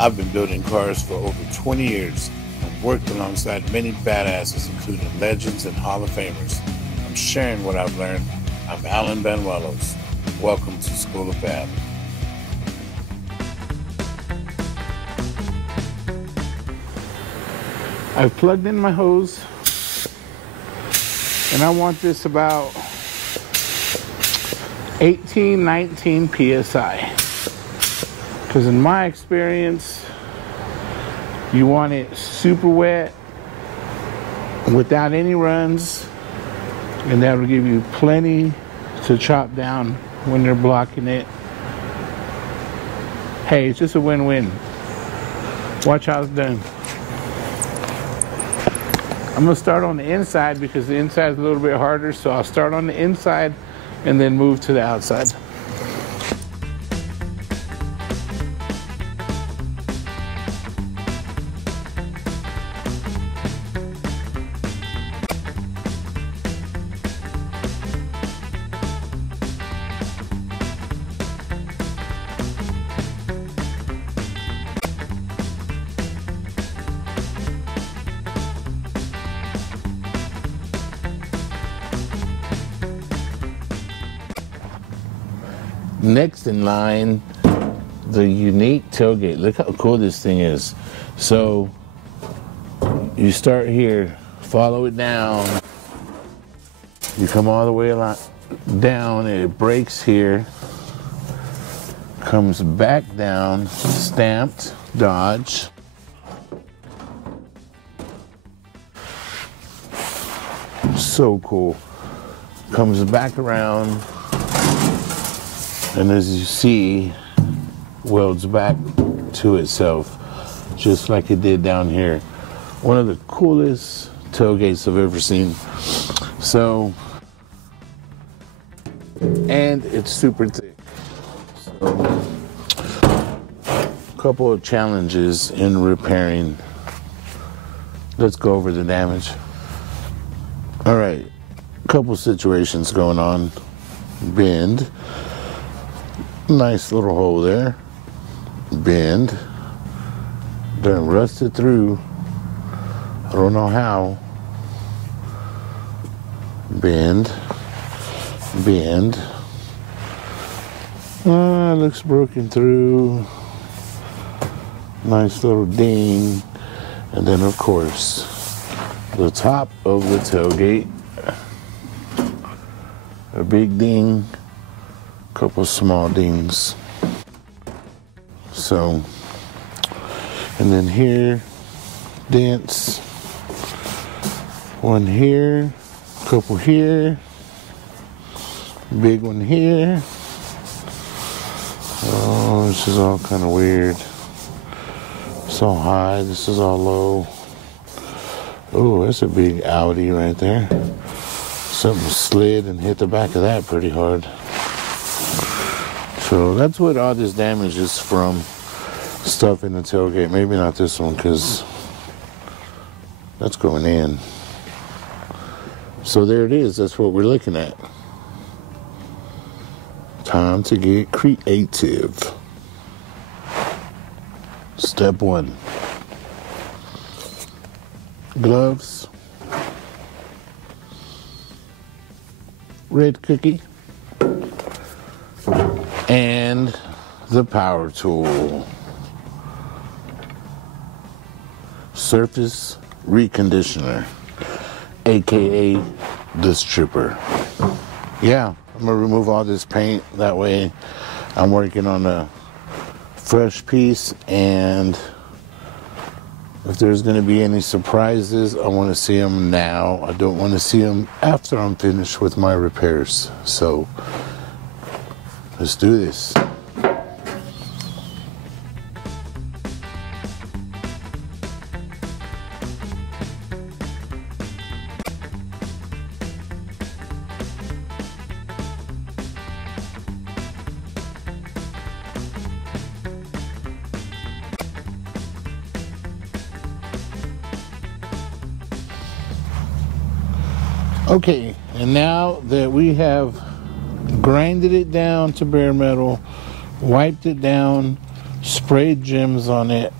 I've been building cars for over 20 years. I've worked alongside many badasses, including legends and Hall of Famers. I'm sharing what I've learned. I'm Alan Banuelos. Welcome to School of FAB. I've plugged in my hose, and I want this about 18, 19 PSI. Because in my experience, you want it super wet without any runs, and that will give you plenty to chop down when they're blocking it. Hey, it's just a win-win. Watch how it's done. I'm gonna start on the inside because the inside is a little bit harder, so I'll start on the inside and then move to the outside. Next in line, the unique tailgate. Look how cool this thing is. So you start here, follow it down, you come all the way down, and it breaks here, comes back down, stamped, Dodge. So cool. Comes back around, and as you see, welds back to itself, just like it did down here. One of the coolest tailgates I've ever seen. So, and it's super thick. So, a couple of challenges in repairing. Let's go over the damage. All right, a couple situations going on. Bend. Nice little hole there. Bend. Done rusted through. I don't know how. Bend. Bend. Looks broken through. Nice little ding. And then, of course, the top of the tailgate. A big ding. Couple small dings. So, and then here, dents. One here, couple here, big one here. Oh, this is all kind of weird. It's all high, this is all low. Oh, that's a big Audi right there. Something slid and hit the back of that pretty hard. So that's what all this damage is from, stuff in the tailgate. Maybe not this one, because that's going in. So there it is. That's what we're looking at. Time to get creative. Step one. Gloves. Red cookie. And the power tool. Surface reconditioner, aka the stripper. Yeah, I'm gonna remove all this paint. That way I'm working on a fresh piece, and if there's gonna be any surprises, I wanna see them now. I don't wanna see them after I'm finished with my repairs. So let's do this. Okay, and now that we have grinded it down to bare metal, wiped it down, sprayed gems on it,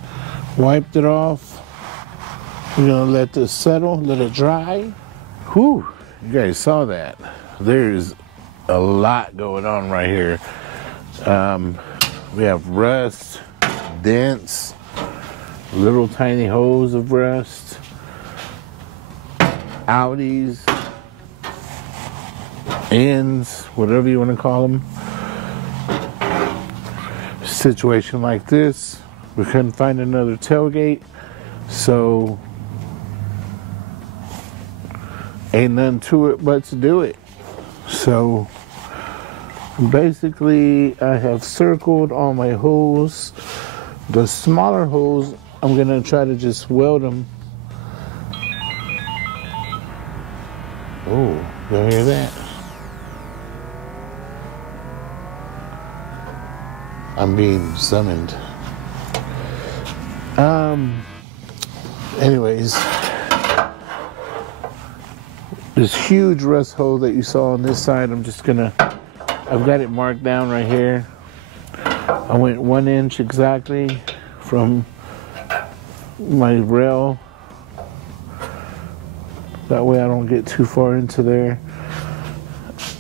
wiped it off. We're gonna let this settle, let it dry. Whew, you guys saw that. There's a lot going on right here. We have rust, dents, little tiny holes of rust, outies, ends, whatever you want to call them. Situation like this, we couldn't find another tailgate, so ain't nothing to it but to do it. So basically I have circled all my holes. The smaller holes, I'm gonna try to just weld them. Oh, you hear that? I'm being summoned. Anyways, this huge rust hole that you saw on this side, I've got it marked down right here. I went 1 inch exactly from my rail. That way I don't get too far into there.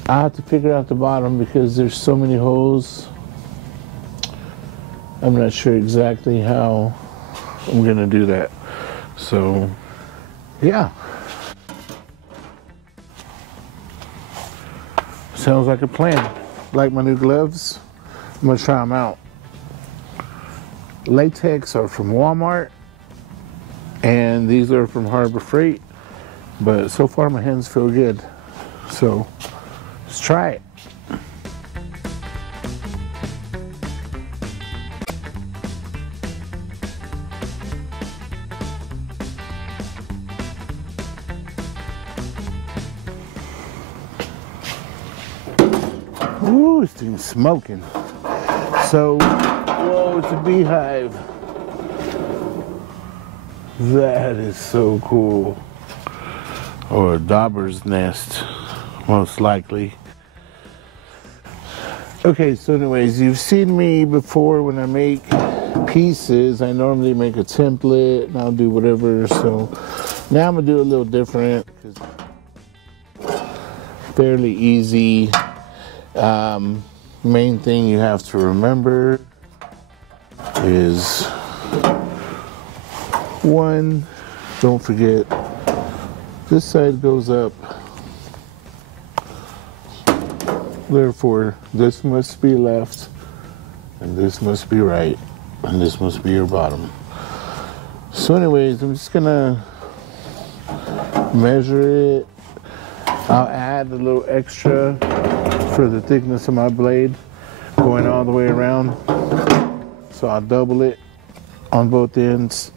I have to figure out the bottom because there's so many holes. I'm not sure exactly how I'm gonna do that. So, yeah. Sounds like a plan. Like my new gloves, I'm gonna try them out. Latex are from Walmart, and these are from Harbor Freight, but so far my hands feel good. So, let's try it. Ooh, this thing's smoking. So, whoa, it's a beehive. That is so cool. Or a dauber's nest, most likely. Okay, so anyways, you've seen me before when I make pieces. I normally make a template and I'll do whatever. So now I'm gonna do a little different. Fairly easy. Main thing you have to remember is one, don't forget this side goes up, therefore this must be left and this must be right and this must be your bottom. So anyways, I'm just gonna measure it. I'll add a little extra for the thickness of my blade going all the way around, so I'll double it on both ends.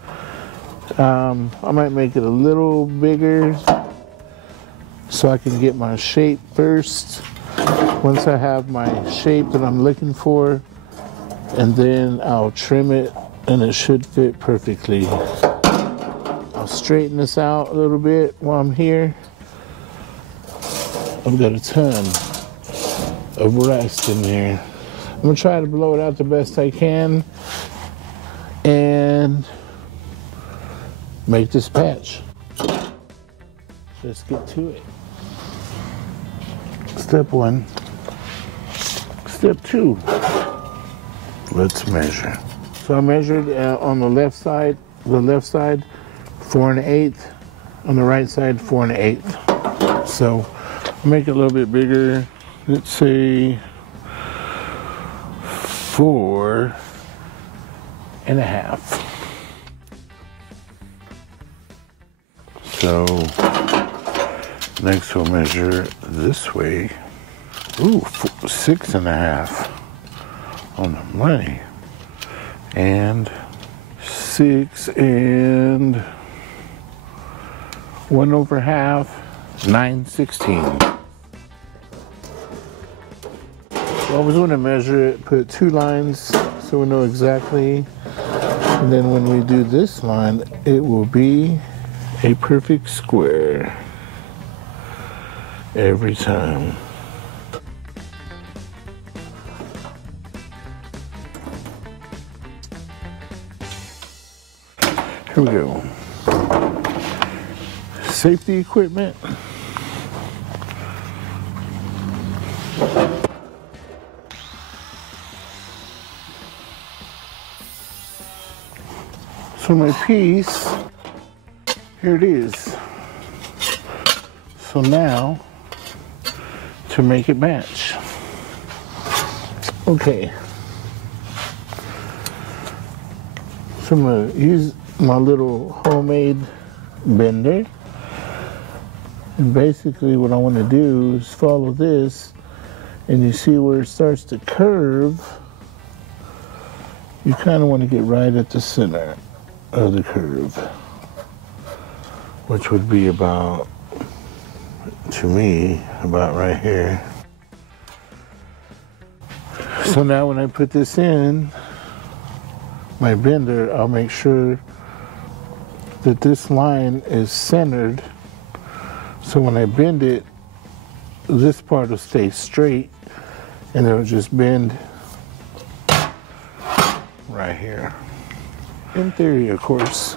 I might make it a little bigger so I can get my shape first. Once I have my shape that I'm looking for, and then I'll trim it and it should fit perfectly. I'll straighten this out a little bit while I'm here. I've got a ton of rust in there. I'm gonna try to blow it out the best I can and make this patch. Let's get to it. Step 1. Step 2. Let's measure. So I measured on the left side 4 1/8, on the right side 4 1/8. So make it a little bit bigger. Let's say 4 1/2. So next we'll measure this way. Ooh, 6 1/2 on the money. And 6 1/2, 9/16. So I always want to measure it, put 2 lines so we know exactly. And then when we do this line, it will be a perfect square every time. Here we go. Safety equipment. So my piece, here it is. So now, to make it match. Okay. So I'm gonna use my little homemade bender. And basically what I want to do is follow this, and you see where it starts to curve, you kind of want to get right at the center of the curve, which would be about, to me, about right here. So now when I put this in my bender, I'll make sure that this line is centered, so when I bend it, this part will stay straight and it'll just bend right here. In theory, of course.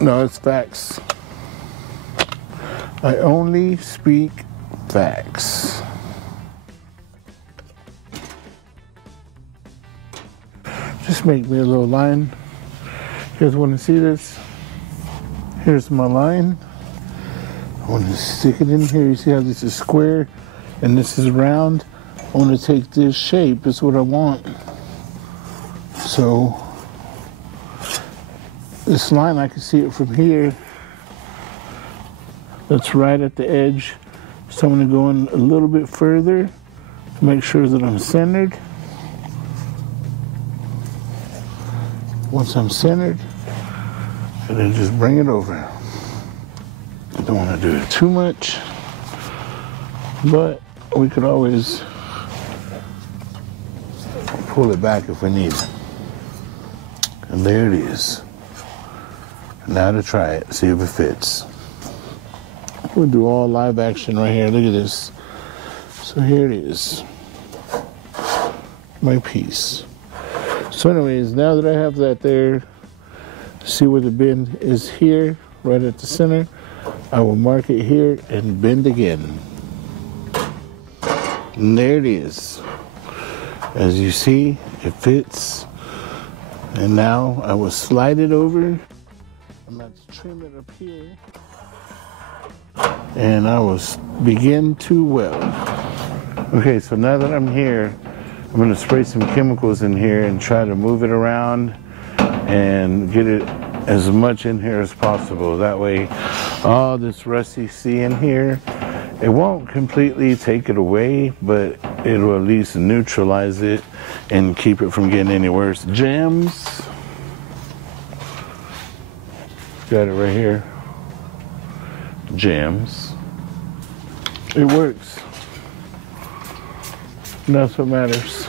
No, it's facts. I only speak facts. Just make me a little line. You guys want to see this? Here's my line. I want to stick it in here. You see how this is square and this is round? I want to take this shape. That's what I want. So this line, I can see it from here. That's right at the edge. So I'm going to go in a little bit further to make sure that I'm centered. Once I'm centered, and then just bring it over. I don't want to do it too much, but we could always pull it back if we need it. And there it is. Now to try it, see if it fits. We'll do all live action right here. Look at this. So here it is. My piece. So anyways, now that I have that there, see where the bend is here, right at the center. I will mark it here and bend again. And there it is. As you see, it fits. And now I will slide it over. I'm going to trim it up here. And I will begin to weld. Okay, so now that I'm here, I'm going to spray some chemicals in here and try to move it around and get it as much in here as possible. That way, all this rust you see in here, it won't completely take it away, but it will at least neutralize it and keep it from getting any worse. Gems. Got it right here. Gems. It works. That's what matters.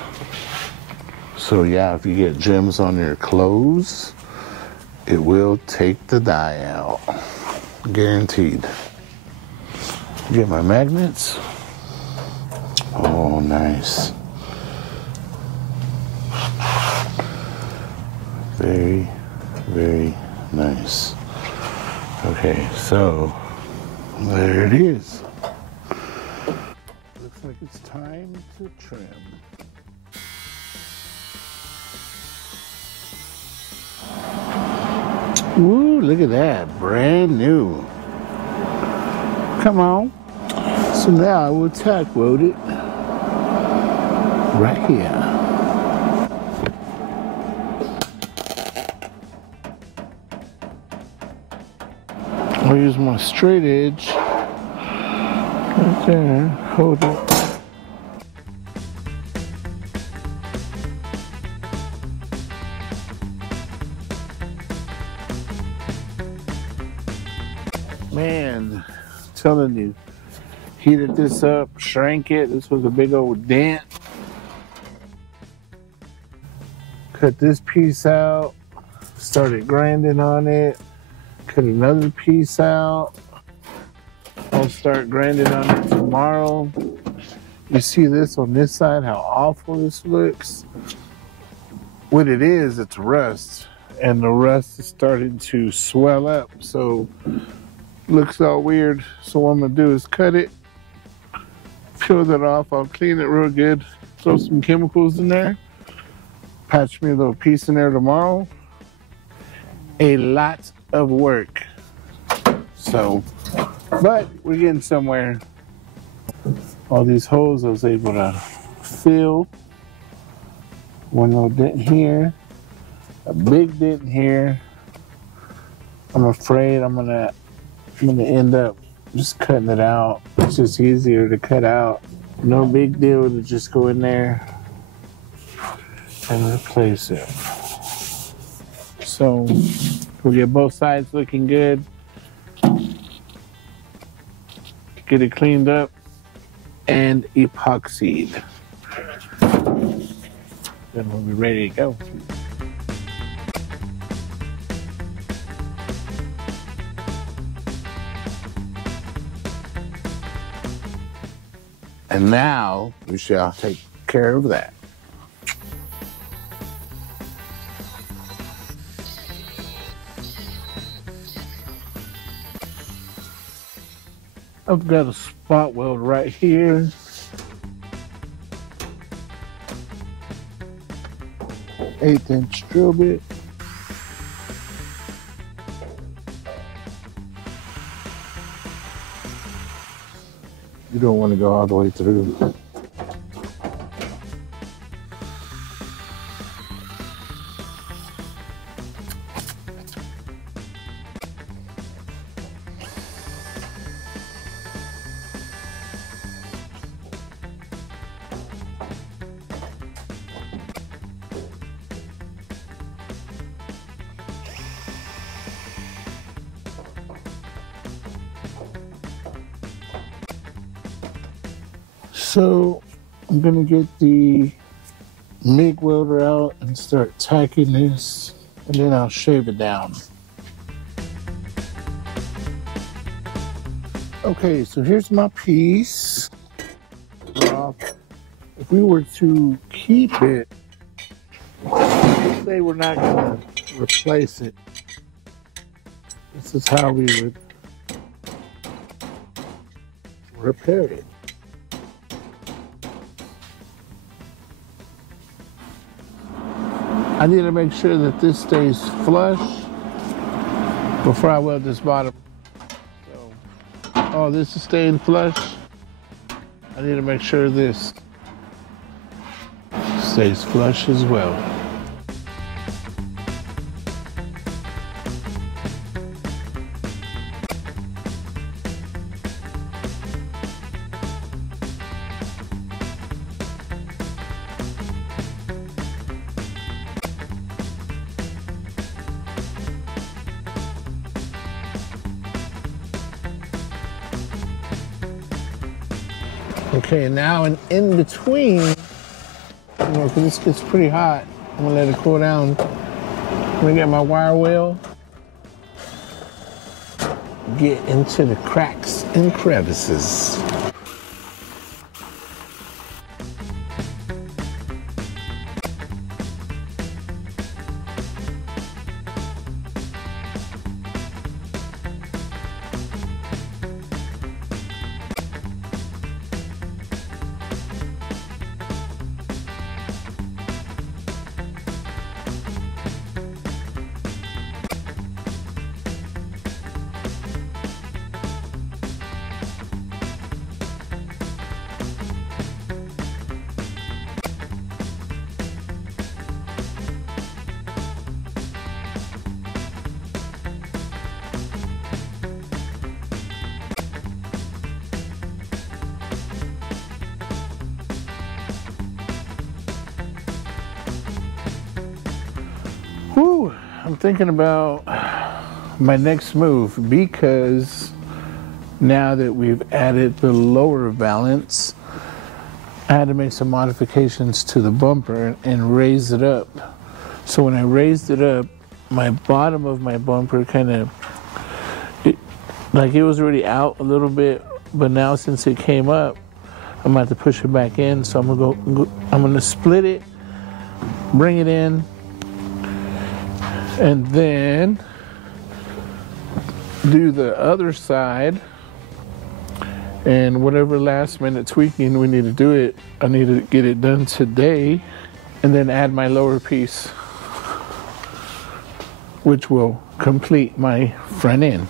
So yeah, if you get gems on your clothes, it will take the dye out. Guaranteed. Get my magnets. Oh, nice. Very, very nice. Okay, so there it is. Looks like it's time to trim. Ooh, look at that, brand new. Come on. So now I will tack weld it right here. I'll use my straight edge right there, hold it. Man, I'm telling you, heated this up, shrank it. This was a big old dent. Cut this piece out, started grinding on it. Cut another piece out. I'll start grinding on it tomorrow. You see this on this side, how awful this looks. what it is, it's rust, and the rust is starting to swell up, so looks all weird. So what I'm gonna do is cut it, peel that off. I'll clean it real good, throw some chemicals in there, patch me a little piece in there tomorrow. A lot of work. So, but we're getting somewhere. All these holes I was able to fill. One little dent here, a big dent here. I'm afraid I'm gonna end up just cutting it out. It's just easier to cut out. No big deal to just go in there and replace it. So we'll get both sides looking good. Get it cleaned up and epoxied. Then we'll be ready to go. And now we shall take care of that. I've got a spot weld right here. Eighth-inch drill bit. You don't want to go all the way through. So I'm gonna get the MIG welder out and start tacking this, and then I'll shave it down. Okay, so here's my piece. If we were to keep it, let's say we're not gonna replace it, this is how we would repair it. I need to make sure that this stays flush before I weld this bottom. So, oh, this is staying flush. I need to make sure this stays flush as well. Okay, now in between, you know, because this gets pretty hot, I'm gonna let it cool down. I'm gonna get my wire wheel, get into the cracks and crevices. Whew, I'm thinking about my next move, because now that we've added the lower valance, I had to make some modifications to the bumper and raise it up. So when I raised it up, my bottom of my bumper kind of, like it was already out a little bit, but now since it came up, I'm about to push it back in. So I'm gonna split it, bring it in, And then do the other side, and whatever last minute tweaking we need to do it, I need to get it done today, and then add my lower piece, which will complete my front end.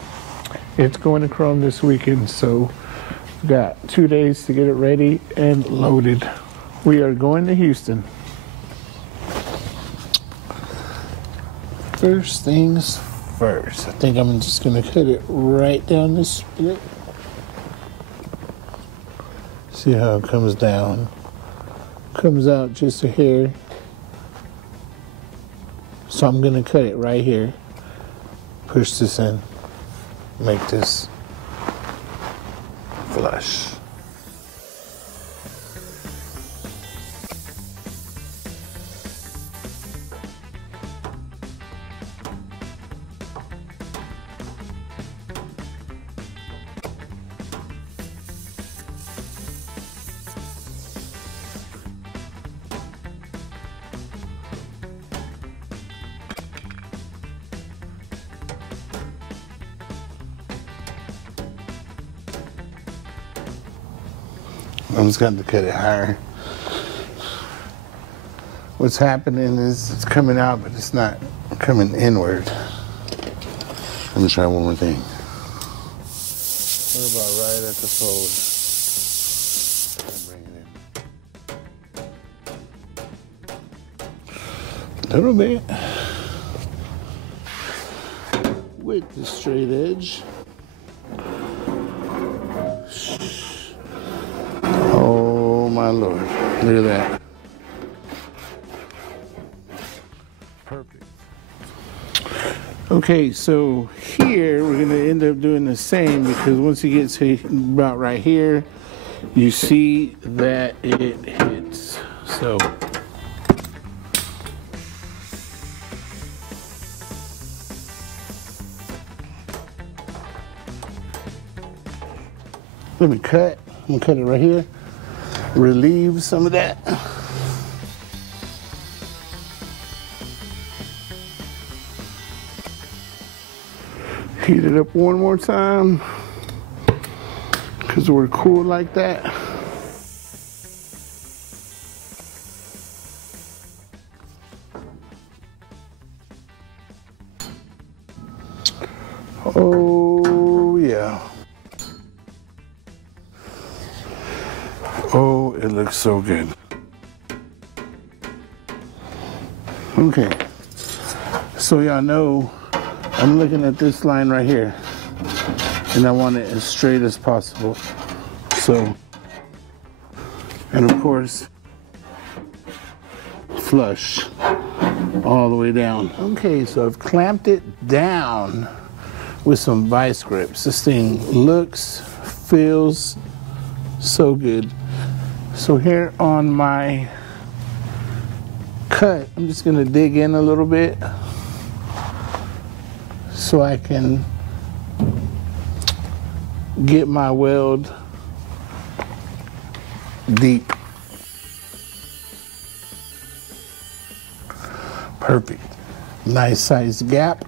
It's going to chrome this weekend, so got 2 days to get it ready and loaded. We are going to Houston. First things first, I think I'm just gonna cut it right down this split. See how it comes down. Comes out just a hair. So I'm gonna cut it right here. Push this in. Make this flush. I'm just going to cut it higher. What's happening is it's coming out, but it's not coming inward. Let me try one more thing. What about right at the fold? Bring it in. A little bit. With the straight edge. My Lord, look at that. Perfect. Okay, so here we're going to end up doing the same, because once you get to about right here, you see that it hits. So let me cut. I'm going to cut it right here. Relieve some of that. Heat it up one more time, because we're cool like that. Oh yeah. Oh, it looks so good. Okay, so y'all know I'm looking at this line right here, and I want it as straight as possible. So, and of course, flush all the way down. Okay, so I've clamped it down with some vice grips. This thing looks, feels so good. So here on my cut, I'm just gonna dig in a little bit so I can get my weld deep. Perfect. Nice size gap.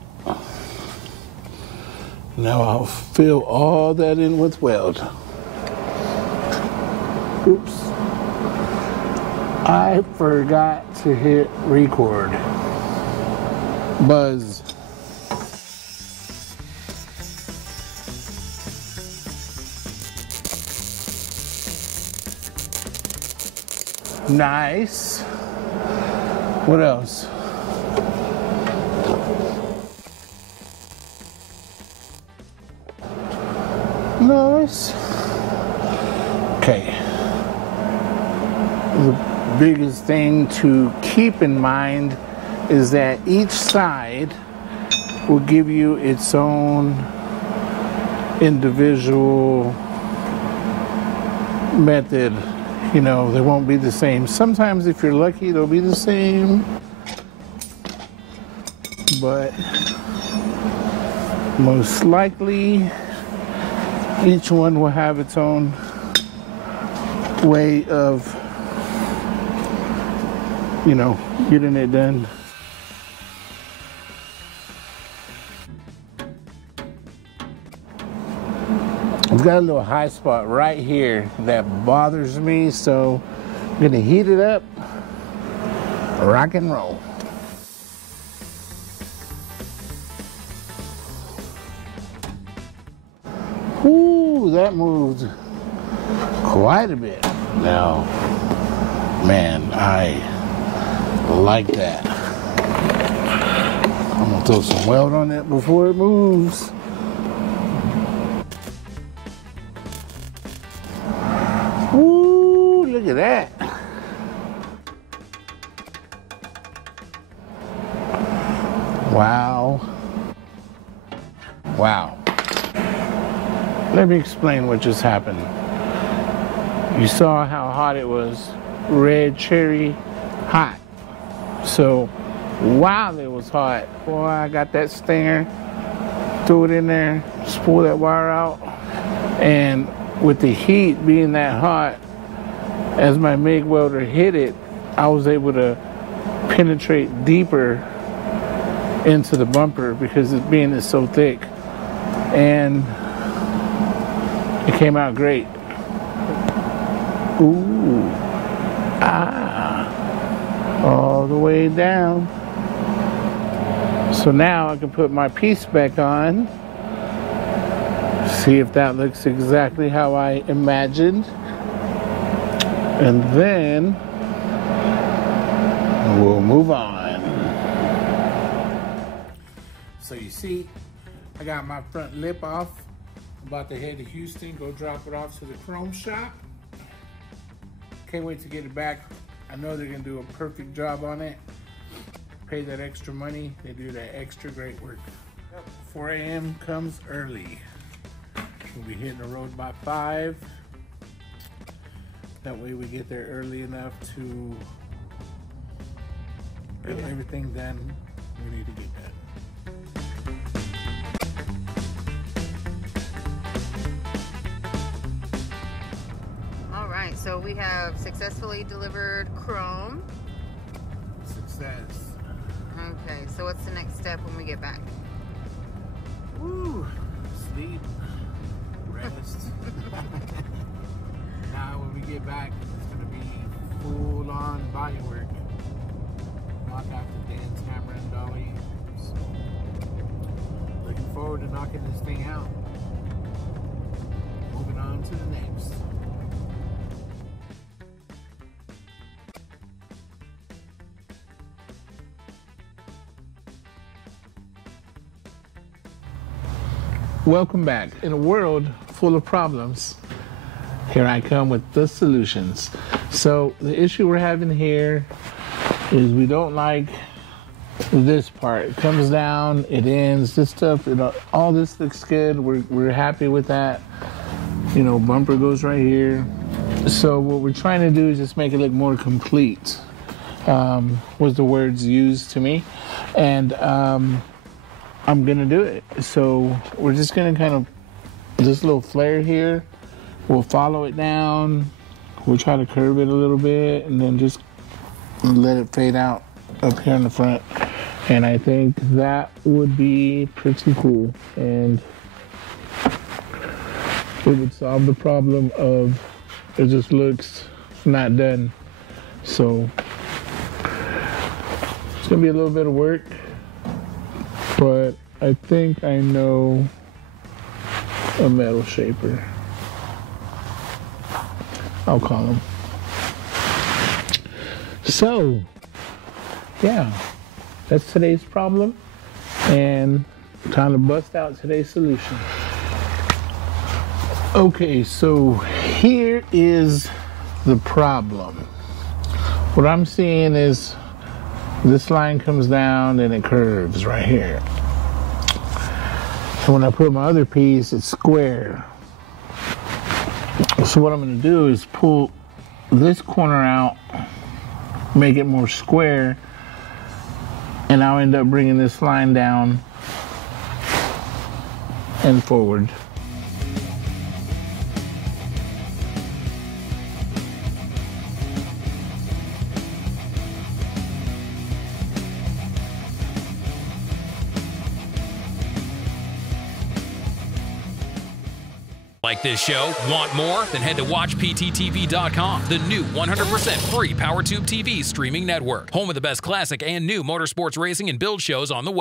Now I'll fill all that in with weld. Oops. I forgot to hit record. Buzz. Nice. What else? Nice. Okay. The biggest thing to keep in mind is that each side will give you its own individual method. You know, they won't be the same. Sometimes if you're lucky, they'll be the same, but most likely each one will have its own way of, you know, getting it done. It's got a little high spot right here that bothers me, so I'm gonna heat it up, rock and roll. Ooh, that moved quite a bit. Now, man, I like that. I'm gonna throw some weld on it before it moves. Ooh, look at that. Wow. Wow. Let me explain what just happened. You saw how hot it was. Red cherry hot. So while it was hot, boy, I got that stinger, threw it in there, just pull that wire out, and with the heat being that hot, as my MIG welder hit it, I was able to penetrate deeper into the bumper because it being is so thick, and it came out great. Ooh, all the way down. So now I can put my piece back on, see if that looks exactly how I imagined, and then we'll move on. So you see, I got my front lip off. I'm about to head to Houston, go drop it off to the chrome shop. Can't wait to get it back. I know they're gonna do a perfect job on it. Pay that extra money, they do that extra great work. 4 a.m. comes early. We'll be hitting the road by 5. That way we get there early enough to get everything done we need to get done. All right, so we have successfully delivered chrome. Success. Okay, so what's the next step when we get back? Woo! Sleep. Rest. Now when we get back, it's gonna be full-on body work. Knock out the Dan's hammer and dolly. So, looking forward to knocking this thing out. Moving on to the next. Welcome back. In a world full of problems, here I come with the solutions. So the issue we're having here is we don't like this part. It comes down, it ends, this stuff, all this looks good. We're happy with that. You know, bumper goes right here. So what we're trying to do is just make it look more complete, was the words used to me. And I'm gonna do it. So we're just gonna kind of, this little flare here, we'll follow it down, we'll try to curve it a little bit, and then just let it fade out up here in the front. And I think that would be pretty cool, and it would solve the problem of it just looks not done. So it's gonna be a little bit of work, but I think I know a metal shaper. I'll call him. So, yeah, that's today's problem, and time to bust out today's solution. Okay, so here is the problem. What I'm seeing is this line comes down and it curves right here. So when I put my other piece, it's square. So what I'm gonna do is pull this corner out, make it more square, and I'll end up bringing this line down and forward. Like this show? Want more? Then head to WatchPTTV.com, the new 100% free PowerTube TV streaming network. Home of the best classic and new motorsports racing and build shows on the web.